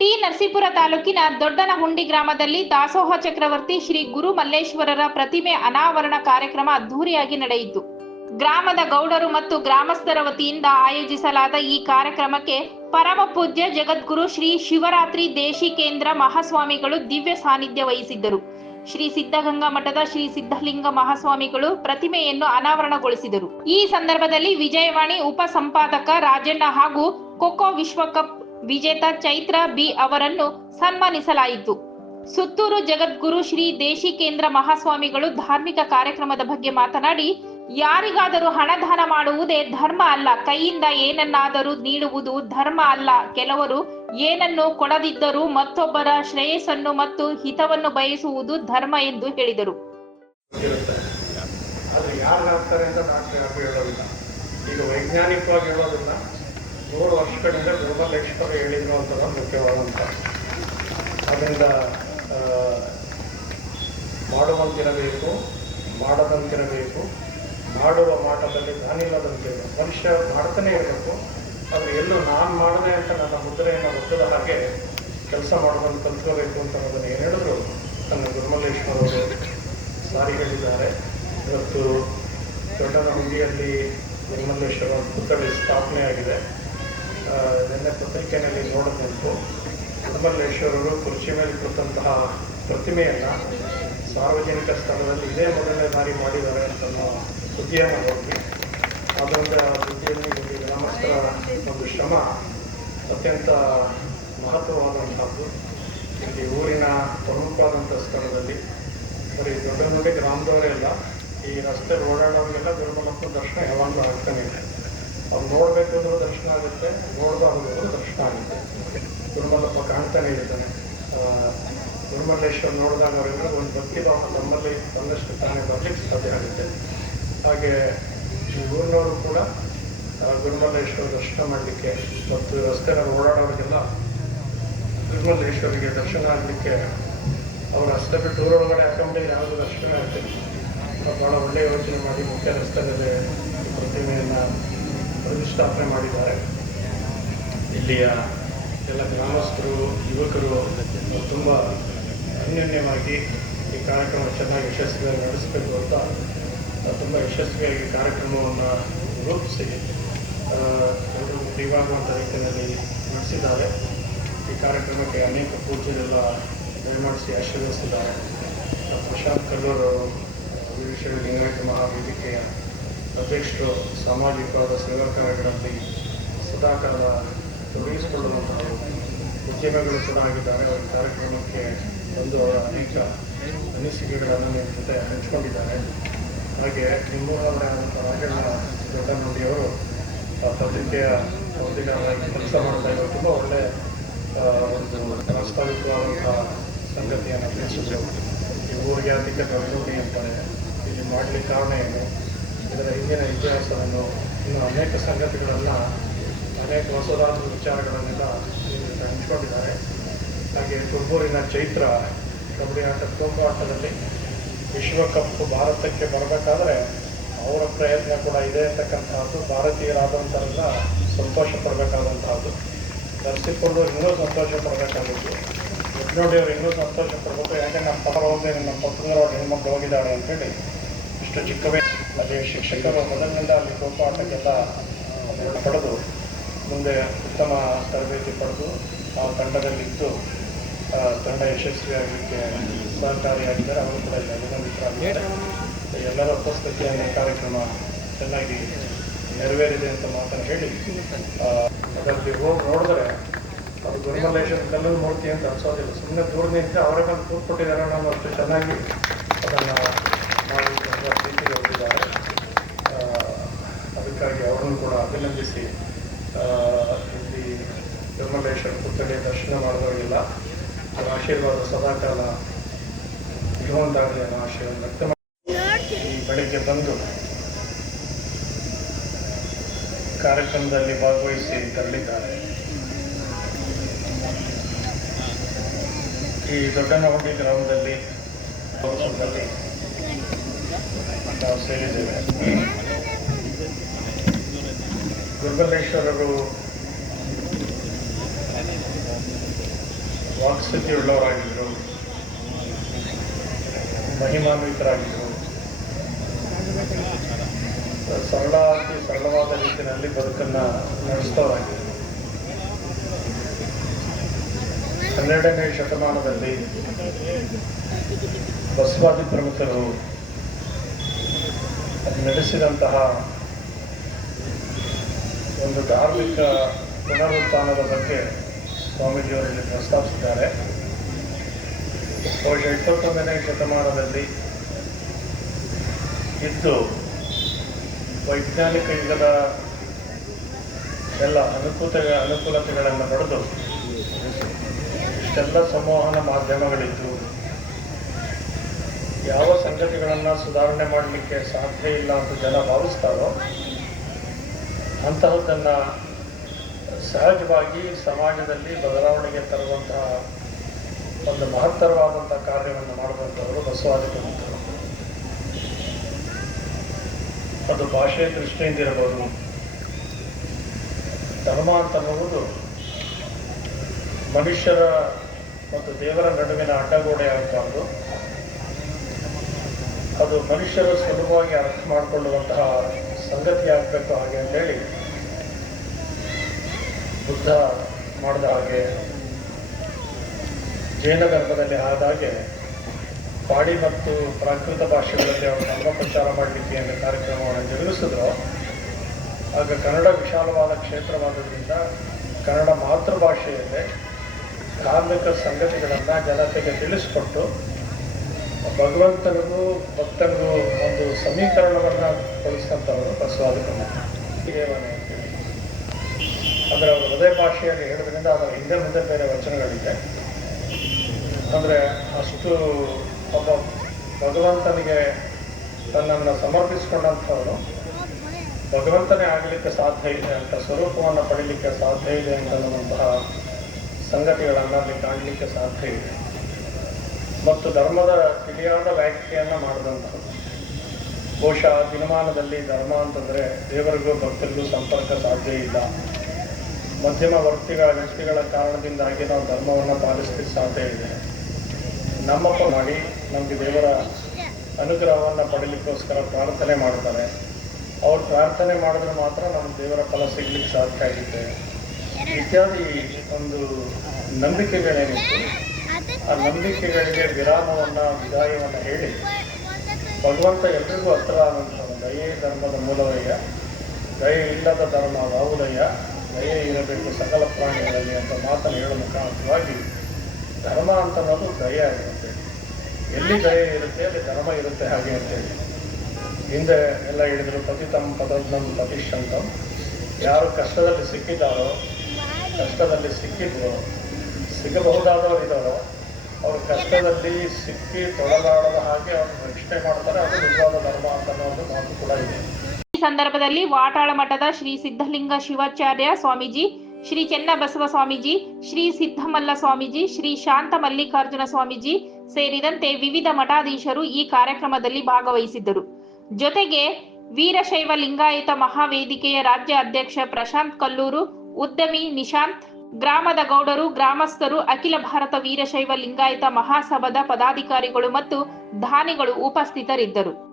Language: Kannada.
ಟಿ ನರಸೀಪುರ ತಾಲೂಕಿನ ದೊಡ್ಡನಹುಂಡಿ ಗ್ರಾಮದಲ್ಲಿ ದಾಸೋಹ ಚಕ್ರವರ್ತಿ ಶ್ರೀ ಗುರು ಮಲ್ಲೇಶ್ವರರ ಪ್ರತಿಮೆ ಅನಾವರಣ ಕಾರ್ಯಕ್ರಮ ಅದ್ದೂರಿಯಾಗಿ ನಡೆಯಿತು. ಗ್ರಾಮದ ಗೌಡರು ಮತ್ತು ಗ್ರಾಮಸ್ಥರ ವತಿಯಿಂದ ಆಯೋಜಿಸಲಾದ ಈ ಕಾರ್ಯಕ್ರಮಕ್ಕೆ ಪರಮ ಪೂಜ್ಯ ಜಗದ್ಗುರು ಶ್ರೀ ಶಿವರಾತ್ರಿ ದೇಶಿಕೇಂದ್ರ ಮಹಾಸ್ವಾಮಿಗಳು ದಿವ್ಯ ಸಾನ್ನಿಧ್ಯ ವಹಿಸಿದ್ದರು. ಶ್ರೀ ಸಿದ್ಧಗಂಗಾ ಮಠದ ಶ್ರೀ ಸಿದ್ಧಲಿಂಗ ಮಹಾಸ್ವಾಮಿಗಳು ಪ್ರತಿಮೆಯನ್ನು ಅನಾವರಣಗೊಳಿಸಿದರು. ಈ ಸಂದರ್ಭದಲ್ಲಿ ವಿಜಯವಾಣಿ ಉಪ ಸಂಪಾದಕ ರಾಜಣ್ಣ ಹಾಗೂ ಖೋಖೋ ವಿಶ್ವಕಪ್ ವಿಜೇತ ಚೈತ್ರ ಬಿ ಅವರನ್ನು ಸನ್ಮಾನಿಸಲಾಯಿತು. ಸುತ್ತೂರು ಜಗದ್ಗುರು ಶ್ರೀ ದೇಶಿಕೇಂದ್ರ ಮಹಾಸ್ವಾಮಿಗಳು ಧಾರ್ಮಿಕ ಕಾರ್ಯಕ್ರಮದ ಬಗ್ಗೆ ಮಾತನಾಡಿ, ಯಾರಿಗಾದರೂ ಹಣದಾನ ಮಾಡುವುದೇ ಧರ್ಮ ಅಲ್ಲ. ಕೈಯಿಂದ ಏನನ್ನಾದರೂ ನೀಡುವುದು ಧರ್ಮ ಅಲ್ಲ. ಕೆಲವರು ಏನನ್ನು ಕೊಡದಿದ್ದರೂ ಮತ್ತೊಬ್ಬರ ಶ್ರೇಯಸ್ಸನ್ನು ಮತ್ತು ಹಿತವನ್ನು ಬಯಸುವುದು ಧರ್ಮ ಎಂದು ಹೇಳಿದರು. ಹೇಳೋದಿಲ್ಲ. ಈಗ ವೈಜ್ಞಾನಿಕವಾಗಿ ಹೇಳೋದನ್ನ ನೂರು ವರ್ಷಗಳಿಂದ ಎಕ್ಸ್ಪರ್ ಹೇಳಿದ್ರು ಅಂತ ಮುಖ್ಯವಾದಂಥ ಅದರಿಂದ ಮಾಡುವಂತಿರಬೇಕು, ಮಾಡದಂತಿರಬೇಕು, ಮಾಡುವ ಮಾಟದಲ್ಲಿ ನಾನಿಲ್ಲದಂತಿರಬೇಕು ಮನುಷ್ಯ ಮಾಡ್ತಾನೆ ಇರಬೇಕು. ಆದರೆ ಎಲ್ಲೂ ನಾನು ಮಾಡಿದೆ ಅಂತ ನನ್ನ ಮುದ್ರೆಯನ್ನು ಒತ್ತದ ಹಾಗೆ ಕೆಲಸ ಮಾಡೋದನ್ನು ಕಲ್ತ್ಕೋಬೇಕು ಅಂತ ಅನ್ನೋದನ್ನು ಏನು ಹೇಳಿದ್ರು? ನನ್ನ ಗುರುಮಲ್ಲೇಶ್ವರವರು ಸಾರಿ ಹೇಳಿದ್ದಾರೆ. ಇವತ್ತು ದೊಡ್ಡನ ಹುಂಡಿಯಲ್ಲಿ ಗುರುಮಲ್ಲೇಶ್ವರ ಪುತ್ಥಳಿ ಸ್ಥಾಪನೆ ಆಗಿದೆ ನಿನ್ನೆ ಪತ್ರಿಕೆಯಲ್ಲಿ ನೋಡಿದಂತು ನಿರ್ಮಲ್ಲೇಶ್ವರರು ಕುರ್ಚಿ ಮೇಲೆ ಕೊಟ್ಟಂತಹ ಪ್ರತಿಮೆಯನ್ನು ಸಾರ್ವಜನಿಕ ಸ್ಥಳದಲ್ಲಿ ಇದೇ ಮೊದಲನೇ ಬಾರಿ ಮಾಡಿದ್ದಾರೆ ಅಂತ ಸುದ್ದಿಯನ್ನು ಹೋಗಿ ಆದ್ದರಿಂದ ಸುದ್ದಿಯಲ್ಲಿ ಒಂದು ಗ್ರಾಮಸ್ಥರ ಒಂದು ಶ್ರಮ, ಅತ್ಯಂತ ಮಹತ್ವವಾದಂಥದ್ದು. ಇಲ್ಲಿ ಊರಿನ ಪ್ರಮುಖವಾದಂಥ ಸ್ಥಳದಲ್ಲಿ, ಬರೀ ದೊಡ್ಡ ದೊಡ್ಡ ಗ್ರಾಮದವರೇ ಇಲ್ಲ ಈ ರಸ್ತೆ ಓಡಾಡೋರಿಗೆಲ್ಲ ಗುರುಮಲಪ್ಪ ದರ್ಶನ ಯಾವಾಗಲೂ ಆಗ್ತಾನೆ ಇದೆ. ಅವ್ರು ನೋಡಬೇಕು ಅಂದ್ರೆ ದರ್ಶನ ಆಗುತ್ತೆ ನೋಡಬಾರ್ದು ದರ್ಶನ ಆಗುತ್ತೆ. ಗುರುಮಲಪ್ಪ ಕಾಣ್ತಾನೆ ಇರ್ತಾನೆ. ಆ, ಗುರುಮಲ್ಲೇಶ್ವರ ನೋಡಿದಾಗ ಅವರೆಲ್ಲ ಒಂದು ಭಕ್ತಿ ಭಾವ ತಮ್ಮಲ್ಲಿ ಒಂದಷ್ಟು ತಾನೇ ಬರ್ಲಿಕ್ಕೆ ಸಾಧ್ಯ ಆಗುತ್ತೆ. ಹಾಗೆ ಊರಿನವರು ಕೂಡ ಆ, ಗುರುಮಲ್ಲೇಶ್ವರ ದರ್ಶನ ಮಾಡಲಿಕ್ಕೆ ಮತ್ತು ರಸ್ತೆಗಳಲ್ಲಿ ಓಡಾಡೋರಿಗೆಲ್ಲ ಗುರುಮಲ್ಲೇಶ್ವರಿಗೆ ದರ್ಶನ ಆಗಲಿಕ್ಕೆ ಅವ್ರ ರಸ್ತೆ ಬಿಟ್ಟು ಊರೊಳಗಡೆ ಹಾಕೊಂಡೆ ಯಾವುದು ದರ್ಶನ ಆಗುತ್ತೆ ಭಾಳ ಒಳ್ಳೆಯ ಯೋಚನೆ ಮಾಡಿ ಮುಖ್ಯ ರಸ್ತೆಯಲ್ಲಿ ಈ ಪ್ರತಿಮೆಯನ್ನು ಪ್ರತಿಷ್ಠಾಪನೆ ಮಾಡಿದ್ದಾರೆ. ಇಲ್ಲಿಯ ಎಲ್ಲ ಗ್ರಾಮಸ್ಥರು, ಯುವಕರು ತುಂಬ ಅನ್ಯೋನ್ಯವಾಗಿ ಈ ಕಾರ್ಯಕ್ರಮ ಚೆನ್ನಾಗಿ ಯಶಸ್ವಿಯಾಗಿ ನಡೆಸಬೇಕು ಅಂತ ತುಂಬ ಯಶಸ್ವಿಯಾಗಿ ಕಾರ್ಯಕ್ರಮವನ್ನು ರೂಪಿಸಿ ಎಲ್ಲರಿಗೂ ರೀತಿಯಲ್ಲಿ ನಡೆಸಿದ್ದಾರೆ. ಈ ಕಾರ್ಯಕ್ರಮಕ್ಕೆ ಅನೇಕ ಪೂಜೆಗಳೆಲ್ಲ ದಯಮಾಡಿಸಿ ಆಶೀರ್ವದಿಸಿದ್ದಾರೆ. ಪ್ರಶಾಂತ್ ಕಲ್ಲೂರ್ ವಿಶ್ವ ಲಿಂಗಾಯತ ಮಹಾವೇದಿಕೆಯ ಅಧ್ಯಕ್ಷರು, ಸಾಮಾಜಿಕವಾದ ಸೇವಾ ಕಾರ್ಯಗಳಲ್ಲಿ ಸದಾಕಾಲ ತೊಡಗಿಸಿಕೊಳ್ಳುವಂತಹ ಉದ್ಯಮಿಗಳು ಕೂಡ ಆಗಿದ್ದಾರೆ. ಅವರ ಕಾರ್ಯಕ್ರಮಕ್ಕೆ ಬಂದು ಅವರ ಅನೇಕ ಅನಿಸಿಕೆಗಳನ್ನು ನಿಮ್ಮ ಜೊತೆ ಹಂಚಿಕೊಂಡಿದ್ದಾರೆ. ಹಾಗೆ ನಿಮ್ಮೂರವರೇ ಆದಂಥ ರಾಜಣ್ಣ ಆ ಪತ್ರಿಕೆಯ ವರದಿಗಾರರಾಗಿ ಕೆಲಸ ಮಾಡ್ತಾ ಇರೋ ತುಂಬ ಒಳ್ಳೆಯ ಒಂದು ಪ್ರಾಸ್ತಾವಿಕವಾದಂಥ ಸಂಗತಿಯನ್ನು ತಿಳಿಸಿದ್ರು. ಈ ಊರಿಗೆ ಅಧಿಕ ಗಮನೂರಿ ಅಂತಾರೆ ಇಲ್ಲಿ ಮಾಡಲಿಕ್ಕೆ ಕಾರಣ ಏನು? ಇದರ ಹಿಂದಿನ ಇತಿಹಾಸವನ್ನು ಇನ್ನು ಅನೇಕ ಸಂಗತಿಗಳನ್ನು ಅನೇಕ ಹೊಸದಾದ ವಿಚಾರಗಳನ್ನೆಲ್ಲ ಇಲ್ಲಿ ಹಂಚಿಕೊಂಡಿದ್ದಾರೆ. ಹಾಗೆ ತುಮಕೂರಿನ ಚೈತ್ರ ಕಬಡ್ಡಿ ಆಟ ಕುಟುಂಬ ಆಟದಲ್ಲಿ ವಿಶ್ವಕಪ್ ಭಾರತಕ್ಕೆ ಬರಬೇಕಾದ್ರೆ ಅವರ ಪ್ರಯತ್ನ ಕೂಡ ಇದೆ ಅಂತಕ್ಕಂಥದ್ದು ಭಾರತೀಯರಾದಂಥವರೆಲ್ಲ ಸಂತೋಷ ಪಡಬೇಕಾದಂತಹದ್ದು. ಧರಿಸಿಕೊಂಡು ಇನ್ನೂ ಸಂತೋಷ ಪಡಬೇಕಾಗಿತ್ತು ಯಜ್ಞೋಡಿ ಇನ್ನೂ ಸಂತೋಷ ಪಡಬೇಕು. ಯಾಕೆ? ನಮ್ಮ ಪರ ಹೋಗಿ ನಮ್ಮ ಪಕ್ಕದ ಹೆಣ್ಮಕ್ಳು ಹೋಗಿದ್ದಾಳೆ ಅಂತೇಳಿ ಇಷ್ಟು ಚಿಕ್ಕವೇ. ಅಲ್ಲಿ ಶಿಕ್ಷಕರು ಮೊದಲಿನಿಂದ ಅಲ್ಲಿ ಖೋಖೋ ಆಟಕ್ಕೆಲ್ಲ ಪಡೆದು ಮುಂದೆ ಉತ್ತಮ ತರಬೇತಿ ಪಡೆದು ಆ ತಂಡದಲ್ಲಿದ್ದು ತಂಡ ಯಶಸ್ವಿಯಾಗಲಿಕ್ಕೆ ಸಹಕಾರಿಯಾಗಿದ್ದಾರೆ. ಅವರು ಕೂಡ ಇಲ್ಲಿ ಅಭಿನಂದಿತರಾಗಿದ್ದಾರೆ. ಎಲ್ಲರ ಉಪಸ್ಥಿತಿಯನ್ನು ಈ ಕಾರ್ಯಕ್ರಮ ಚೆನ್ನಾಗಿ ನೆರವೇರಿದೆ ಅಂತ ಮಾತನ್ನು ಹೇಳಿ ಅದರಲ್ಲಿ ಹೋಗಿ ನೋಡಿದ್ರೆ ಅದು ಗುರುಮಲ್ಲೇಶ್ವರ ಕಲ್ಲೂರು ಮೂರ್ತಿ ಅಂತ ಅನ್ಸೋದಿಲ್ಲ. ಸುಮ್ಮನೆ ದೂರದಿಂದ ಅವರೇ ಬಂದು ಕೂತ್ಕೊಟ್ಟಿದ್ದಾರೆ ನಾವು ಅಷ್ಟು ಚೆನ್ನಾಗಿ ಅದನ್ನು ಮಾಡಿ ತುಂಬ ಹೊಂದಿದ್ದಾರೆ ಅದಕ್ಕಾಗಿ ಅವರನ್ನು ಕೂಡ ಅಭಿನಂದಿಸಿ ಇಲ್ಲಿ ಧರ್ಮಲೇಶ್ವರ ಪುತ್ತಳಿ ದರ್ಶನ ಮಾಡಿದವರಿಲ್ಲ ಅವರ ಆಶೀರ್ವಾದ, ಸದಾಕಾಲ ಇರುವಂತಾಗಲಿ ಅನ್ನೋ ಆಶಯ ವ್ಯಕ್ತ ಈ ಬೆಳಗ್ಗೆ ಬಂದು ಕಾರ್ಯಕ್ರಮದಲ್ಲಿ ಭಾಗವಹಿಸಿ ತೆರಳಿದ್ದಾರೆ ಈ ದೊಡ್ಡನವಟ್ಟಿ ಗ್ರಾಮದಲ್ಲಿ ನಾವು ಸೇರಿದ್ದೇವೆ ಗುರುಬಲ್ಲೇಶ್ವರರು ವಾಕ್ಸ್ಥಿತಿಯುಳ್ಳವರಾಗಿದ್ದರು ಮಹಿಮಾನ್ವಿತರಾಗಿದ್ದರು ಸರಳ ಅತಿ ಸರಳವಾದ ರೀತಿಯಲ್ಲಿ ಬದುಕನ್ನು ನಡೆಸ್ತವರಾಗಿದ್ದರು ಹನ್ನೆರಡನೇ ಶತಮಾನದಲ್ಲಿ ಬಸವಾದಿ ಪ್ರಮುಖರು ನಡೆಸಿದಂತಹ ಒಂದು ಧಾರ್ಮಿಕ ಪುನರುತ್ಥಾನದ ಬಗ್ಗೆ ಸ್ವಾಮೀಜಿಯವರಲ್ಲಿ ಪ್ರಸ್ತಾಪಿಸಿದ್ದಾರೆ. ಸಾವಿರದ ಇಪ್ಪತ್ತೊಂದನೇ ಶತಮಾನದಲ್ಲಿ ಇದ್ದು ವೈಜ್ಞಾನಿಕ ಯುಗದ ಎಲ್ಲ ಅನುಕೂಲ ಅನುಕೂಲತೆಗಳನ್ನು ಪಡೆದು ಇಷ್ಟೆಲ್ಲ ಸಂವಹನ ಮಾಧ್ಯಮಗಳಿದ್ದು ಯಾವ ಸಂಗತಿಗಳನ್ನು ಸುಧಾರಣೆ ಮಾಡಲಿಕ್ಕೆ ಸಾಧ್ಯ ಇಲ್ಲ ಅಂತ ಜನ ಭಾವಿಸ್ತಾರೋ, ಅಂತಹದ್ದನ್ನು ಸಹಜವಾಗಿ ಸಮಾಜದಲ್ಲಿ ಬದಲಾವಣೆಗೆ ತರುವಂತಹ ಒಂದು ಮಹತ್ತರವಾದಂಥ ಕಾರ್ಯವನ್ನು ಮಾಡುವಂಥವರು ಬಸವಾದಿ ಅದು ಭಾಷೆ ದೃಷ್ಟಿಯಿಂದ ಇರಬಹುದು. ಧರ್ಮ ಅಂತ ಅನ್ನುವುದು ಮನುಷ್ಯರ ಮತ್ತು ದೇವರ ನಡುವಿನ ಅಡ್ಡಗೋಡೆ ಆಗಬಾರ್ದು. ಅದು ಮನುಷ್ಯರು ಸುಲಭವಾಗಿ ಅರ್ಥ ಮಾಡಿಕೊಳ್ಳುವಂತಹ ಸಂಗತಿ ಆಗಬೇಕು ಹಾಗೆ ಅಂತೇಳಿ ಬುದ್ಧ ಮಾಡಿದ ಹಾಗೆ ಜೈನ ಗರ್ಭದಲ್ಲಿ ಹಾಗೆ ಪಾಡಿ ಮತ್ತು ಪ್ರಾಕೃತ ಭಾಷೆಗಳಲ್ಲಿ ಅವರು ಧರ್ಮ ಪ್ರಚಾರ ಮಾಡಲಿಕ್ಕೆ ಎಂಬ ಕಾರ್ಯಕ್ರಮವನ್ನು ಜರುಗಿಸಿದ್ರು. ಆಗ ಕನ್ನಡ ವಿಶಾಲವಾದ ಕ್ಷೇತ್ರವಾದ್ದರಿಂದ ಕನ್ನಡ ಮಾತೃಭಾಷೆಯಲ್ಲೇ ಧಾರ್ಮಿಕ ಸಂಗತಿಗಳನ್ನು ಜನತೆಗೆ ತಿಳಿಸಿಕೊಟ್ಟು ಭಗವಂತನಿಗೂ ಭಕ್ತನಿಗೂ ಒಂದು ಸಮೀಕರಣವನ್ನು ಕೊಡಿಸಿದಂಥವರು ಬಸವಾದಿ ಪ್ರಮುಖ ದೇವನೇ ಅಂದರೆ ಅವರು ಹೃದಯ ಭಾಷೆಯಲ್ಲಿ ಹೇಳೋದ್ರಿಂದ ಅದರ ಹಿಂದೆ ಮುಂದೆ ಬೇರೆ ವಚನಗಳಿದೆ. ಅಂದರೆ ಅಷ್ಟು ಒಬ್ಬ ಭಗವಂತನಿಗೆ ತನ್ನನ್ನು ಸಮರ್ಪಿಸ್ಕೊಂಡಂಥವರು, ಭಗವಂತನೇ ಆಗಲಿಕ್ಕೆ ಸಾಧ್ಯ ಇದೆ ಅಂತ, ಸ್ವರೂಪವನ್ನು ಪಡೀಲಿಕ್ಕೆ ಸಾಧ್ಯ ಇದೆ ಅಂತನ್ನುವಂತಹ ಸಂಗತಿಗಳನ್ನು ಅಲ್ಲಿ ಕಾಣಲಿಕ್ಕೆ ಸಾಧ್ಯ ಇದೆ. ಮತ್ತು ಧರ್ಮದ ತಿಳಿಯಾದ ವ್ಯಾಖ್ಯೆಯನ್ನು ಮಾಡಿದಂಥದ್ದು ಬಹುಶಃ ದಿನಮಾನದಲ್ಲಿ ಧರ್ಮ ಅಂತಂದರೆ ದೇವರಿಗೂ ಭಕ್ತರಿಗೂ ಸಂಪರ್ಕ ಸಾಧ್ಯ ಇಲ್ಲ. ಮಧ್ಯಮ ವರ್ತಿಗಳ ವ್ಯಕ್ತಿಗಳ ಕಾರಣದಿಂದಾಗಿ ನಾವು ಧರ್ಮವನ್ನು ಪಾಲಿಸಲಿಕ್ಕೆ ಸಾಧ್ಯ ಇದೆ. ನಮ್ಮಪ್ಪ ಮಾಡಿ ನಮಗೆ ದೇವರ ಅನುಗ್ರಹವನ್ನು ಪಡೀಲಿಕ್ಕೋಸ್ಕರ ಪ್ರಾರ್ಥನೆ ಮಾಡ್ತಾರೆ. ಅವ್ರು ಪ್ರಾರ್ಥನೆ ಮಾಡಿದ್ರೆ ಮಾತ್ರ ನಮ್ಮ ದೇವರ ಫಲ ಸಿಗ್ಲಿಕ್ಕೆ ಸಾಧ್ಯ ಆಗುತ್ತೆ. ಇತ್ಯಾದಿ ಒಂದು ನಂಬಿಕೆಗಳೇನಿತ್ತು ಆ ನಂಬಿಕೆಗಳಿಗೆ ವಿರಾಮವನ್ನು, ವಿದಾಯವನ್ನು ಹೇಳಿ, ಭಗವಂತ ಎಲ್ರಿಗೂ ಹತ್ರ ಆದಂಥವನು ದಯೆ ಧರ್ಮದ ಮೂಲವಯ್ಯ, ದಯೆ ಇಲ್ಲದ ಧರ್ಮ ಯಾವುದಯ್ಯ ದಯೆ ಇರಬೇಕು ಸಕಲ ಪ್ರಾಣಿಗಳಲ್ಲಿ ಅಂತ ಮಾತನ್ನು ಹೇಳುವ ಮುಖಾಂತರವಾಗಿ ಧರ್ಮ ಅಂತ ಅನ್ನೋದು ದಯೆ ಆಗಿರುತ್ತೆ. ಎಲ್ಲಿ ದಯೆ ಇರುತ್ತೆ, ಅಲ್ಲಿ ಧರ್ಮ ಇರುತ್ತೆ ಹಾಗೆ ಅಂತೇಳಿ ಹಿಂದೆ ಎಲ್ಲ ಹೇಳಿದರು, ಪತಿತಂ ಪದಜ್ಞಂ ಪತಿಷ್ಠಂತಂ. ಯಾರು ಕಷ್ಟದಲ್ಲಿ ಸಿಕ್ಕಿದ್ದಾರೋ, ಕಷ್ಟದಲ್ಲಿ ಸಿಕ್ಕಿದ್ರು ಸಿಗಬಹುದಾದವರು ಇದ್ದಾರೋ ಅವರು ಕಷ್ಟದಲ್ಲಿ ಸಿಕ್ಕಿ ತೊಳಲಾಡದ ಹಾಗೆ ಅವ್ರನ್ನ ರಕ್ಷಣೆ ಮಾಡ್ತಾರೆ, ಅದು ನಿಜವಾದ ಧರ್ಮ ಅಂತ ಒಂದು ಮಾತು ಕೂಡ ಇದೆ. ಈ ಸಂದರ್ಭದಲ್ಲಿ ವಾಟಾಳ ಮಠದ ಶ್ರೀ ಸಿದ್ಧಲಿಂಗ ಶಿವಾಚಾರ್ಯ ಸ್ವಾಮೀಜಿ, ಶ್ರೀ ಚೆನ್ನಬಸವ ಸ್ವಾಮೀಜಿ, ಶ್ರೀ ಸಿದ್ಧಮಲ್ಲ ಸ್ವಾಮೀಜಿ, ಶ್ರೀ ಶಾಂತ ಮಲ್ಲಿಕಾರ್ಜುನ ಸ್ವಾಮೀಜಿ ಸೇರಿದಂತೆ ವಿವಿಧ ಮಠಾಧೀಶರು ಈ ಕಾರ್ಯಕ್ರಮದಲ್ಲಿ ಭಾಗವಹಿಸಿದ್ದರು. ಜೊತೆಗೆ ವೀರಶೈವ ಲಿಂಗಾಯತ ಮಹಾವೇದಿಕೆಯ ರಾಜ್ಯ ಅಧ್ಯಕ್ಷ ಪ್ರಶಾಂತ್ ಕಲ್ಲೂರು, ಉದ್ಯಮಿ ನಿಶಾಂತ್ ಗ್ರಾಮದ ಗೌಡರು ಗ್ರಾಮಸ್ಥರು ಅಖಿಲ ಭಾರತ ವೀರಶೈವ ಲಿಂಗಾಯತ ಮಹಾಸಭಾದ ಪದಾಧಿಕಾರಿಗಳು ಮತ್ತು ದಾನಿಗಳು ಉಪಸ್ಥಿತರಿದ್ದರು.